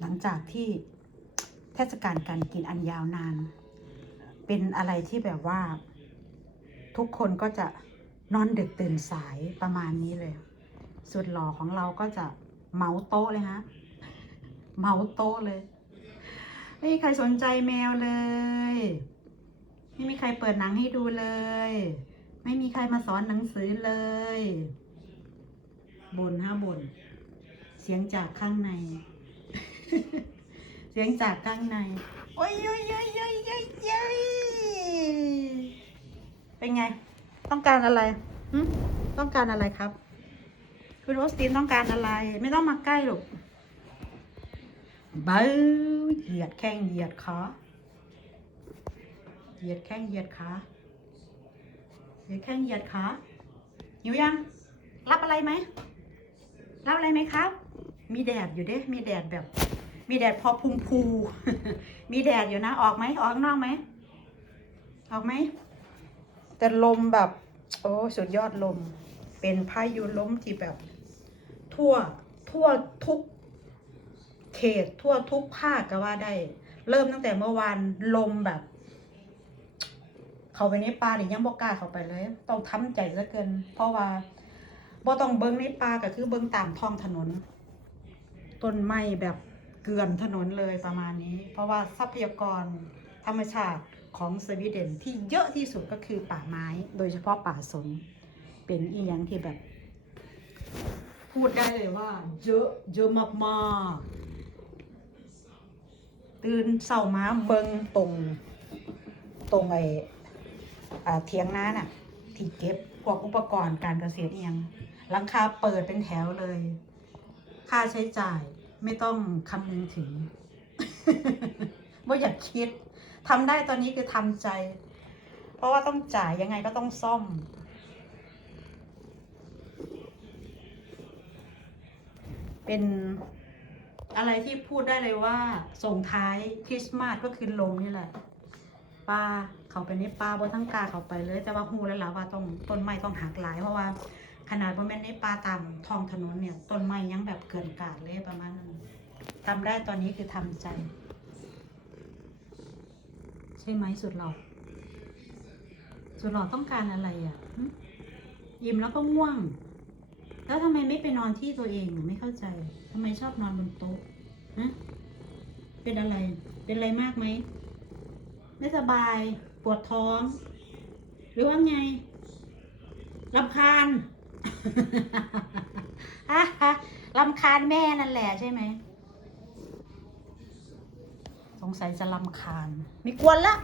หลังจากที่เทศกาลการกินอันยาวนาน เป็นอะไรที่แบบว่า ทุกคนก็จะนอนดึกตื่นสายประมาณนี้เลย สุดหล่อของเราก็จะเมาโต๊ะเลยฮะ เมาโต๊ะเลย ไม่มีใครสนใจแมวเลย ไม่มีใครเปิดหนังให้ดูเลย ไม่มีใครมาสอนหนังสือเลยบนฮะบน เสียงจากข้างใน เสียงจากข้างใน โอ้ยโอ้ยโอ้ยโอ้ยโอ้ยโอ้ยเป็นไง ต้องการอะไรต้องการอะไรครับ คุณโรสตินต้องการอะไร ไม่ต้องมาใกล้หรอกเบ้าเหยียดแข้งเหยียดขาเหยียดแข้งเหยียดขาเหยียดแข้งเหยียดขาหิวยัง รับอะไรไหมรับอะไรไหมครับ มีแดดอยู่เด้ มีแดดแบบ มีแดดพอพุงพูมีแดดอยู่นะ ออกไหมออกข้างนอกไหม ออกไหม แต่ลมแบบ โอ้สุดยอดลม เป็นพายุลมที่แบบ ทั่วทั่วทุก เขตทั่วทุกภาคก็ว่าได้ เริ่มตั้งแต่เมื่อวานลมแบบ เขาไปในป่านี่ยังบ่กล้าเข้าไปเลย ต้องทำใจซะเกิน เพราะว่าบ่ต้องเบิ้งในป่าก็คือเบิ้งตามท้องถนนต้นไม้แบบ กือนถนนเลยประมาณนี้ เพราะว่าทรัพยากรธรรมชาติของสวีเดนที่เยอะที่สุดก็คือป่าไม้ โดยเฉพาะป่าสน เป็นอีหยังที่แบบ พูดได้เลยว่า เยอะเยอะมากๆ ตื่นเศร้ามาเบิงตรงตรงไอ้อ่าเทียงนาน่ะ ที่เก็บพวกอุปกรณ์การเกษตรเอียงหลังคาเปิดเป็นแถวเลย ค่าใช้จ่าย ไม่ต้องคำนึงถึงว่าอยากคิดทำได้ตอนนี้คือทำใจ เพราะว่าต้องจ่ายยังไงก็ต้องซ่อม เป็นอะไรที่พูดได้เลยว่า ส่งท้ายคริสต์มาสก็คือลมนี่แหละป้าเขาไปในป่าบนทั้งกาเขาไปเลย แต่ว่าฮูแล้วล่ะว่าต้องต้นไม้ต้องหักหลายเพราะว่า ขนาดบนแม่นในป่าตามท้องถนนเนี่ยต้นไม้ยังแบบเกินกาดเลยประมาณนั้นทำได้ตอนนี้คือทำใจ ใช่ไหมสุดหล่อสุดหล่อต้องการอะไรอะยิ้มแล้วก็ง่วง แล้วทำไมไม่ไปนอนที่ตัวเองหนูไม่เข้าใจทำไมชอบนอนบนโต๊ะฮะเป็นอะไร เป็นอะไรมากไหมไม่สบาย ปวดท้อง หรือว่าไงลำคาญ ลำคาญแม่นั่นแหละใช่ไหม สงสัยจะลำคาญ ไม่กวนละ